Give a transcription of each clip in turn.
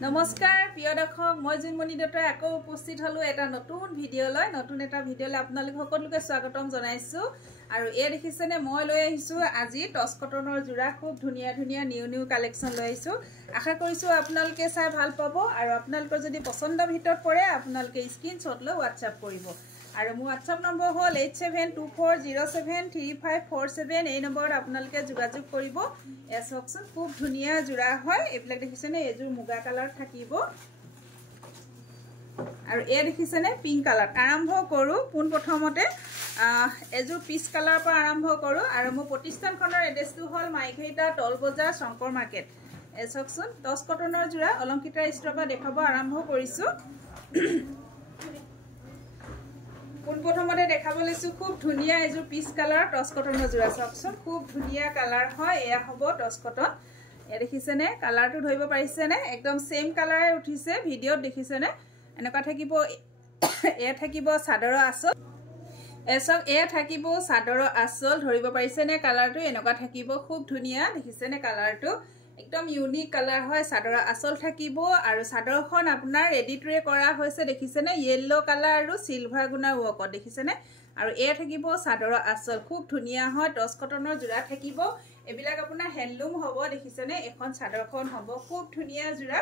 নমস্কাৰ প্ৰিয় দৰ্শক মই জুনমণি দত্তই আকৌ উপস্থিত হলো এটা নতুন ভিডিঅ'লৈ আপোনালোক সকলোকে স্বাগতম জনাইছো আৰু এই দেখিছেনে মই লৈ আহিছো আজি টচ কটনৰ জোৰা খুব ধুনিয়া ধুনিয়া নিউ কালেকচন লৈ আহিছো আশা কৰিছো আপোনালোকে চাই ভাল পাব আৰু আপোনালোকৰ যদি পছন্দৰ ভিতৰত পৰে আপোনালোকে স্ক্ৰিনশ্বট লৈ WhatsApp কৰিব আৰু মোৰ WhatsApp নম্বৰ হ'ল 8724073547 এই নম্বৰত আপোনালোকে যোগাযোগ কৰিব এছকচন খুব ধুনিয়া জোৰা হয় এইবিলাক দেখিছেনে এজোৰ মুগা কালাৰ থাকিব আৰু এই দেখিছেনে পিংক কালাৰ আৰম্ভ কৰো পোন প্ৰথমতে এজোৰ পিচ কালাৰ পৰা আৰম্ভ কৰো আৰু মোৰ প্ৰতিষ্ঠানখনৰ এড্ৰেছটো হ'ল মাইঘেইটা টল বজাৰ শংকৰ মাৰ্কেট এছকচন 10 কটনৰ জোৰা অলংকিতা ষ্ট'ৰৰ পৰা দেখাব আৰম্ভ কৰিছো কোন প্ৰথমতে দেখাবলৈছো খুব ধুনিয়া এজোৰ পিচ কালাৰ টচ কটনৰ জোৰা চাওকচোন খুব ধুনিয়া কালাৰ হয় এয়া হ'ব টচ কটন এ দেখিছেনে কালাৰটো ধৰিব পাৰিছেনে একদম সেম কালাৰে উঠিছে ভিডিঅ'ত দেখিছেনে এনেকুৱা থাকিব এয়া থাকিব চাদৰৰ আঁচল এছক এয়া থাকিব চাদৰৰ আঁচল ধৰিব পাৰিছেনে কালাৰটো এনেকুৱা থাকিব খুব ধুনিয়া দেখিছেনে কালাৰটো একদম ইউনিক কালাৰ হয় চাদৰৰ আঁচল থাকিব আৰু চাদৰখন আপোনাৰ ৰেডিটুৰে কৰা হৈছে দেখিছেনে ইয়েলো কালাৰ আৰু সিলভাৰ গুণা ৱৰ্কত দেখিছেনে আৰু এয়া থাকিব চাদৰৰ আঁচল খুব ধুনিয়া হয় টচ কটনৰ জোৰা থাকিব এবিলাক আপোনাৰ হ্যান্ডলুম হ'ব দেখিছেনে এখন চাদৰখন হ'ব খুব ধুনিয়া জোৰা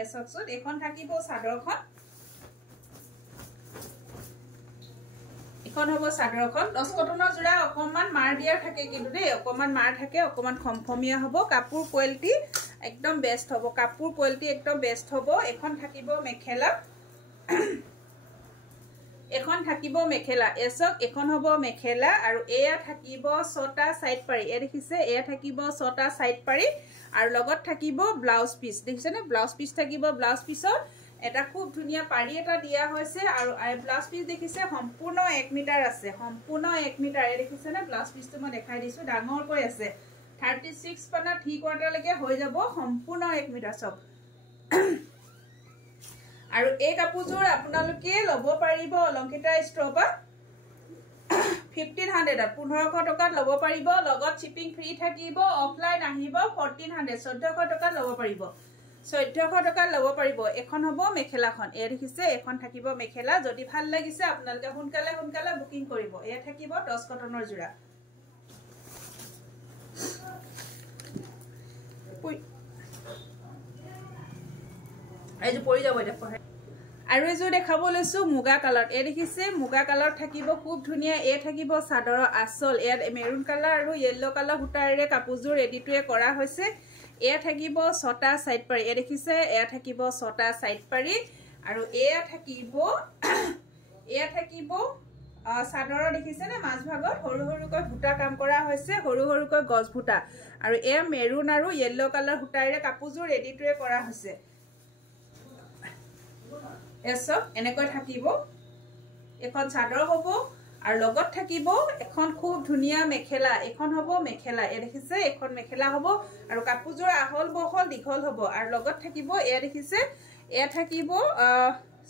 এছকচোন এখন থাকিব চাদৰখন এখন হ'ব চাদৰখন টচ কটনৰ জোৰা অকমান মাৰ দিয়া থাকে কিন্তু দেই অকমান মাৰ থাকে অকমান খমখমিয়া হ'ব কাপোৰ কোৱালিটি একদম বেস্ট হ'ব কাপোৰ কোৱালিটি একদম বেস্ট হ'ব এখন থাকিব মেখেলা এখন থাকিব মেখেলা এছক এখন হ'ব মেখেলা আৰু এয়া থাকিব ছটা সাইড পাৰি এ দেখিছে এয়া থাকিব ছটা সাইড পাৰি আৰু লগত থাকিব ব্লাউজ পিস দেখিছেনে ব্লাউজ পিস থাকিব ব্লাউজ পিসৰ এটা খুব ধুনিয়া পাৰি এটা দিয়া হৈছে আৰু ব্লাউজ পিস দেখিছে সম্পূৰ্ণ 1 মিটাৰ আছে সম্পূৰ্ণ 1 মিটাৰ এ দেখিছেনে ব্লাউজ পিসটো মই দেখাই দিছো ডাঙৰ কৈ আছে 36 পানা 3 কোৱাৰ্টাৰ লৈকে হৈ যাব সম্পূৰ্ণ 1 মিটাৰ সব আৰু এই কাপোৰযোৰ আপোনালোকে ল'ব পাৰিব অলংকিতা ষ্ট'ৰৰ পৰা 1500 1500 টকাত ল'ব পাৰিব লগত শিপিং ফ্ৰী থাকিব অফলাইন আহিব 1400 1400 টকাত ল'ব পাৰিব 1400 টকা ল'ব পাৰিব এখন হ'ব মেখেলাখন এ দেখিছে এখন থাকিব মেখেলা যদি ভাল লাগিছে আপোনালোকে সোনকালে বুকিং কৰিব এ থাকিব টচ কটনৰ জোৰা এইজো পৰি যাব এটা আৰু এজো দেখাব লৈছো মুগা কালাৰ এ দেখিছে মুগা কালাৰ থাকিব খুব ধুনিয়া এ থাকিব চাদৰৰ আঁচল এত মেৰুন কালাৰ আৰু ইয়েলো কালাৰ হুটাৰে কাপোৰযোৰ ৰেডিটুৱে কৰা হৈছে এয়া থাকিব ছটা সাইড পাৰি এ দেখিছে এয়া থাকিব ছটা সাইড পাৰি আৰু এয়া থাকিব চাদৰৰ দেখিছে না মাছ ভাগত সৰু সৰুকৈ ভুটা কাম কৰা হৈছে সৰু সৰুকৈ গছ ভুটা আৰু এয়া মেৰুন আৰু ইয়েলো কালাৰ হুটাৰে কাপোৰযোৰ ৰেডিটুৱে কৰা হৈছে এসব এনেকৈ থাকিব এখন চাদৰ হ'ব আৰু লগত থাকিব এখন খুব ধুনিয়া মেখেলা এখন হ'ব মেখেলা এ দেখিছে এখন মেখেলা হ'ব আৰু কাপোৰযোৰ আহল বহল দীঘল হ'ব আৰু লগত থাকিব এ দেখিছে এ থাকিব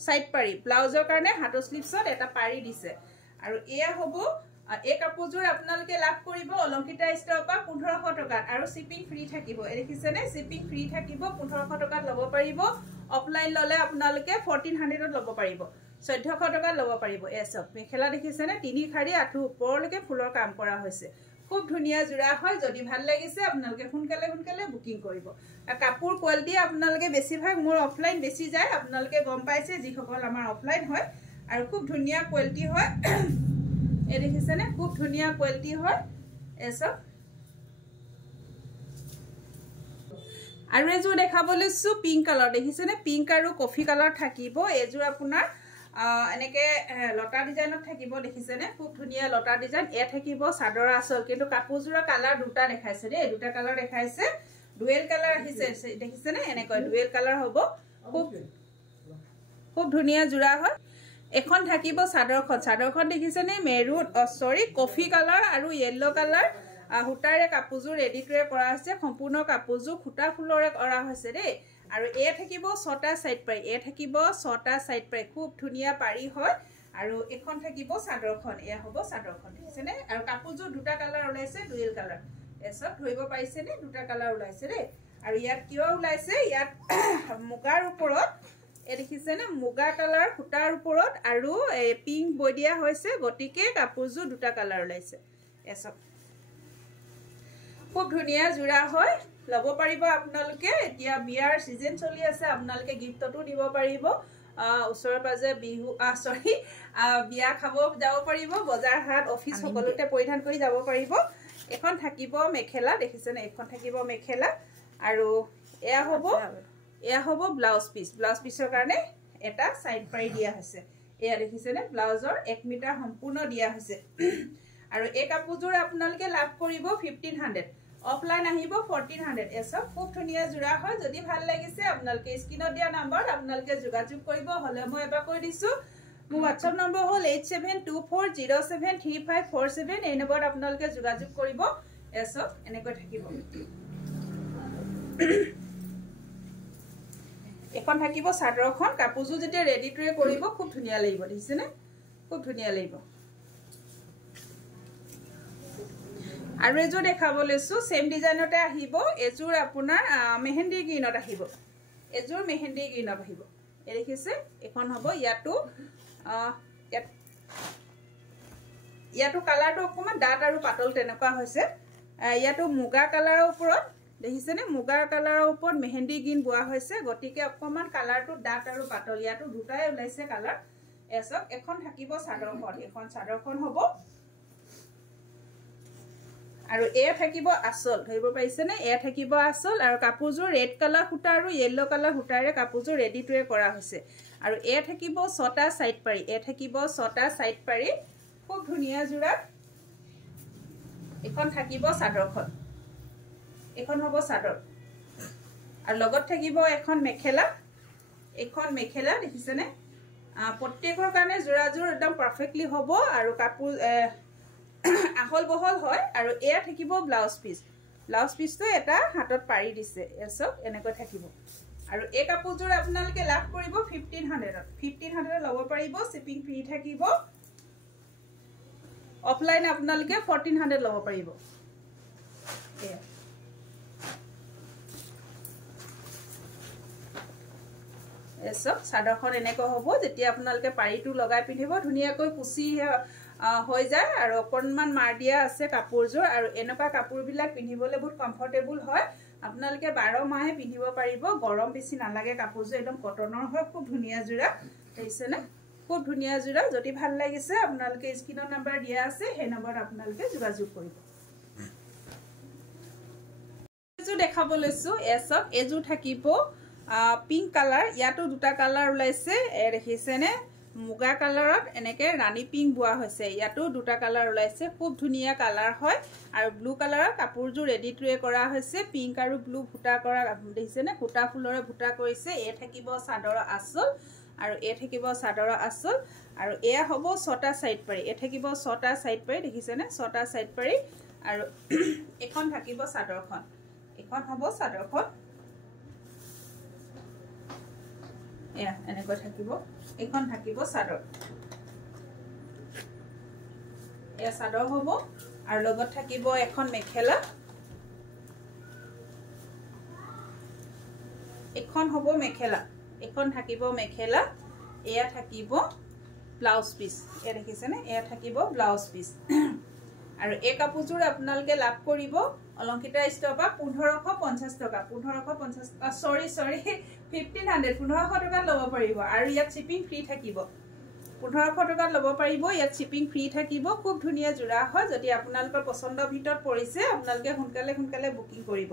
সাইড পাৰি ব্লাউজৰ কাৰণে হাতৰ স্লিপছত এটা পাৰি দিছে আৰু এয়া হ'ব এই কাপোৰযোৰ আপোনালোকে লাভ কৰিব অলংকিতা ষ্ট'ৰৰ পৰা 1500 টকাত আৰু শিপিং ফ্ৰী থাকিব এ দেখিছেনে শিপিং ফ্ৰী থাকিব 1500 টকাত ল'ব পাৰিব অফলাইন ললে আপোনালোকে 1400 ত ল'ব পাৰিব 1400 টকা ল'ব পাৰিব এসব মেখেলা দেখিছেনে তিনি খাৰি আঠু ওপৰলৈকে ফুলৰ কাম কৰা হৈছে খুব ধুনিয়া জোৰা হয় যদি ভাল লাগিছে আপোনালোকে সোনকালে বুকিং কৰিব কাপোৰ কোৱালিটি আপোনালোকে বেছিভাগ মোৰ অফলাইন বেছি যায় আপোনালোকে গম পাইছে যিসকল আমাৰ অফলাইন হয় আৰু খুব ধুনিয়া কোৱালিটি হয় এ দেখিছেনে খুব ধুনিয়া কোৱালিটি হয় এসব আৰু এজোৰ দেখাবলৈছো পিংক কালাৰ দেখিছেনে পিংক আৰু কফি কালাৰ থাকিব এজোৰ আপোনাৰ এনেকে লতা ডিজাইনত থাকিব দেখিছেনে খুব ধুনিয়া লতা ডিজাইন এ থাকিব চাদৰ আঁচল কিন্তু কাপোৰযোৰৰ কালাৰ দুটা দেখাইছে দেই দুটা কালাৰ দেখাইছে ডুৱেল কালাৰ আহিছে দেখিছেনে এনেকৈ ডুৱেল কালাৰ হ'ব খুব ধুনিয়া জোৰা হয় এখন থাকিব চাদৰখন দেখিছেনে মেৰুন কফি কালাৰ আৰু ইয়েলো কালাৰ হুটাৰে কাপোৰযোৰ ৰেডিটুৱে কৰা হৈছে সম্পূৰ্ণ কাপোৰযোৰ খুটা ফুলৰে কৰা হৈছে দেই আৰু এ থাকিব ছটা সাইড পাৰি এ থাকিব ছটা সাইড পাৰি খুব ধুনিয়া পাৰি হয় আৰু এখন থাকিব চাদৰখন এয়া হ'ব চাদৰখন দেখিছেনে আৰু কাপোৰযোৰ দুটা কালাৰ ওলাইছে ডুৱেল কালাৰ এসব ধৰিব পাৰিছেনে দুটা কালাৰ ওলাইছে দেই আৰু ইয়াত কিয় ওলাইছে ইয়াত মুগাৰ ওপৰত এ দেখিছেনে মুগা কালাৰ সূতাৰ ওপৰত আৰু পিংক বৈ দিয়া হৈছে গতিকে কাপোৰযোৰ দুটা কালাৰ ওলাইছে এসব খুব ধুনিয়া জোৰা হয় লব পাৰিব আপোনালোকে এতিয়া বিয়াৰ সিজন চলি আছে আপোনালোকে গিফটটো দিব পাৰিব ওচৰৰ পাজে বিহু সৰি বিয়া খাব যাব পাৰিব বজাৰ হাট অফিস সকলোতে পৰিধান কৰি যাব পাৰিব এখন থাকিব মেখেলা দেখিছেনে এখন থাকিব মেখেলা আৰু এয়া হ'ব ব্লাউজ পিছৰ কাৰণে এটা সাইড পাৰি দিয়া হৈছে এয়া দেখিছেনে ব্লাউজৰ 1 মিটাৰ সম্পূৰ্ণ দিয়া হৈছে আৰু এই কাপোৰযোৰ আপোনালোকে লাভ কৰিব 1500 অফলাইন আহিব 1400 এসব খুব ধুনিয়া জোৰা হয় যদি ভাল লাগিছে আপোনালোকে স্ক্ৰিনত দিয়া নম্বৰ আপোনালোকে যোগাযোগ কৰিব হলে মই এবাৰ কৈ দিছো মোৰ WhatsApp নম্বৰ হ'ল 8724073547 এই নম্বৰত আপোনালোকে যোগাযোগ কৰিব এসব এনেকৈ থাকিব এখন থাকিব চাদৰখন কাপোৰযোৰ যেতিয়া ৰেডি টুৱে কৰিব খুব ধুনিয়া লাগিব দেখিছেনে খুব ধুনিয়া লাগিব আৰু এযোৰ দেখাব লৈছো সেম ডিজাইনতে আহিব এযোৰ আপোনাৰ মেহেন্দি গ্ৰীনত আহিব এযোৰ মেহেন্দি গ্ৰীনত আহিব এই দেখিছে এখন হ'ব ইয়াতো কালাৰটো অকমান ডাট আৰু পাতল তেনেকুৱা হৈছে ইয়াতো মুগা কালাৰৰ ওপৰত দেখিছেনে মুগাৰ কালাৰৰ ওপৰত মেহেন্দি গ্ৰীন বোৱা হৈছে গতিকে অকমান কালাৰটো ডাট আৰু পাতল ইয়াতো দুটাই ওলাইছে কালাৰ এসব এখন থাকিব চাদৰখন এখন চাদৰখন হ'ব আৰু এয়া থাকিব আসল ধৰিব পাৰিছেনে এয়া থাকিব আসল আৰু কাপোৰযোৰ ৰেড কালাৰ সূতা আৰু ইয়েলো কালাৰ সূতাৰে কাপোৰযোৰ ৰেডি টুৱে কৰা হৈছে আৰু এয়া থাকিব 6টা সাইড পাৰি এয়া থাকিব 6টা সাইড পাৰি খুব ধুনিয়া জোৰা এখন থাকিব চাদৰখন এখন হ'ব চাদৰ আৰু লগত থাকিব এখন মেখেলা দেখিছেনে প্ৰত্যেকৰ কাৰণে জোৰাজোৰ একদম পাৰফেক্টলি হ'ব আৰু কাপোৰ আহল বহল হয় আৰু এয়া থাকিব ব্লাউজ পিছটো এটা হাতত পাৰি দিছে এসব এনেকৈ থাকিব আৰু এই কাপোৰযোৰ আপোনালোকে লাভ কৰিব 1500 লব পাৰিব শিপিং ফ্ৰী থাকিব অফলাইন আপোনালোকে 1400 লব পাৰিব এসব চাদৰখন এনেকৈ হ'ব যেতিয়া আপোনালোকে পাৰিটো লগাই পিন্ধিব ধুনিয়াকৈ কুচি হৈ যায় আৰু অকনমান মাৰ দিয়া আছে কাপোৰযোৰ আৰু এনেকুৱা কাপোৰবিলাক পিন্ধিবলৈ বহুত কমফৰ্টেবল হয় আপোনালোকে 12 মাহে পিন্ধিব পাৰিব গৰম বেছি নালাগে কাপোৰযোৰ একদম কটনৰ হয় খুব ধুনিয়া জোৰা দেখিছেনে খুব ধুনিয়া জোৰা যদি ভাল লাগিছে আপোনালোকে স্ক্ৰিনৰ নম্বৰ দিয়া আছে সেই নম্বৰত আপোনালোকে যোগাযোগ কৰিব এযোৰ দেখাব লৈছো এসব এযোৰ থাকিব পিংক কালাৰ ইয়াতো দুটা কালাৰ ওলাইছে দেখিছেনে মুগা কালাৰত এনেকে ৰাণী পিংক বোৱা হৈছে ইয়াতো দুটা কালাৰ ওলাইছে খুব ধুনিয়া কালাৰ হয় আৰু ব্লু কালাৰৰ কাপোৰযোৰ ৰেডি টুৱে কৰা হৈছে পিংক আৰু ব্লু ভুটা কৰা দেখিছেনে ভুটা ফুলৰে ভুটা কৰিছে এ থাকিব চাদৰৰ আসল আৰু এ থাকিব চাদৰৰ আসল আৰু এয়া হ'ব 6টা সাইড পাৰি এ থাকিব 6টা সাইড পাৰি দেখিছেনে 6টা সাইড পাৰি আৰু এখন থাকিব চাদৰখন এখন হ'ব চাদৰখন এয়া এনেকৈ থাকিব এখন থাকিব চাদৰ এয়া চাদৰ হ'ব আৰু লগত থাকিব এখন মেখেলা এখন হ'ব মেখেলা এখন থাকিব মেখেলা এয়া থাকিব ব্লাউজ পিস এ দেখিছেনে এয়া থাকিব ব্লাউজ পিস আৰু এই কাপোৰযোৰ আপোনালোকে লাভ কৰিব অলংকিতা ষ্ট'ৰৰ 1550 টকা 1550 সৰি 1500 টকা ল'ব পাৰিব আৰু ইয়াত শিপিং ফ্ৰী থাকিব 1500 টকা ল'ব পাৰিব ইয়াত শিপিং ফ্ৰী থাকিব খুব ধুনিয়া জোৰা হয় যদি আপোনালোকৰ পছন্দৰ ভিতৰত পৰিছে আপোনালোকে সোনকালে বুকিং কৰিব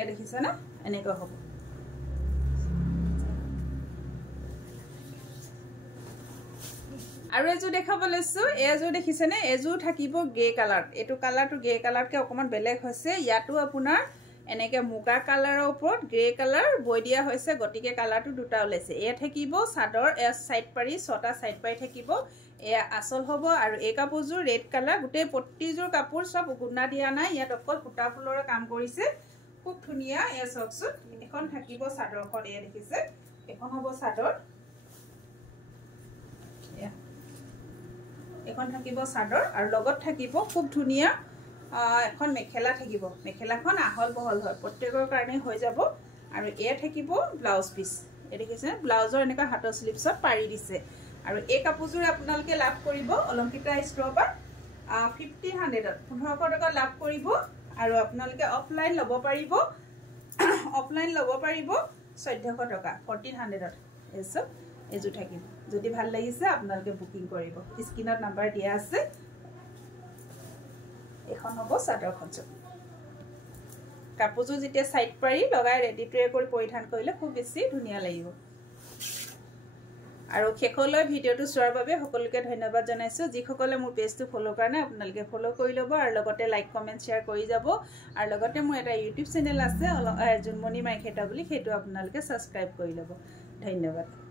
এ দেখিছেনে এনেকৈ হ'ব আৰু এযোৰ দেখাব লৈছো এযোৰ দেখিছেনে এযোৰ থাকিব গ্ৰে কালাৰ এটো কালাৰটো গ্ৰে কালাৰকে অকমান বেলেগ হৈছে ইয়াতো আপোনাৰ এনেকে মুগা কালাৰৰ ওপৰত গ্ৰে কালাৰ বৈ দিয়া হৈছে গটিকে কালাৰটো দুটা ওলাইছে এ থাকিব চাদৰ এ সাইড পাৰি 6টা সাইড পাৰি থাকিব এ আসল হ'ব আৰু এই কাপোৰযোৰ ৰেড কালাৰ গুটে প্ৰতিযোৰ কাপোৰ সব গুণা দিয়া নাই ইয়াত অকল ফুটা ফুলৰ কাম কৰিছে খুব ধুনিয়া এ চকচোন এখন থাকিব চাদৰখন এ দেখিছে এখন হ'ব চাদৰ এখন থাকিব চাদৰ আৰু লগত থাকিব খুব ধুনিয়া এখন মেখেলা থাকিব মেখেলাখন আহল বহল হয় প্ৰত্যেকৰ কাৰণে হৈ যাব আৰু এয়া থাকিব ব্লাউজ পিস এই দেখিছে ব্লাউজৰ এনেকা হাতৰ স্লিপছত পাৰি দিছে আৰু এই কাপোৰযোৰ আপোনালোকে লাভ কৰিব অলংকিতা ষ্ট'ৰৰ পৰা 1500 1500 টকা লাভ কৰিব আৰু আপোনালোকে অফলাইন ল'ব পাৰিব 1400 টকা 1400 এসব এজু থাকিব যদি ভাল লাগিছে আপোনালোকে বুকিং কৰিব স্ক্ৰিনত নাম্বাৰ দিয়া আছে এখন হ'ব চাদৰখন কাপোৰযোৰ যেতিয়া সাইড পাৰি লগাই ৰেডি টু কৰি পৰিধান কৰিলে খুব বেছি ধুনীয়া লাগিব আৰু শেষলৈ ভিডিওটো চোৱাৰ বাবে সকলোকে ধন্যবাদ জনাইছো যিসকলে মোৰ পেজটো ফলো কাৰণে আপোনালোকে ফলো কৰি ল'ব আৰু লগতে লাইক কমেন্ট শেয়াৰ কৰি যাব আৰু লগতে মোৰ এটা ইউটিউব চেনেল আছে জুনমণি মাইখেতা বুলি সেইটো আপোনালোকে সাবস্ক্ৰাইব কৰি ল'ব ধন্যবাদ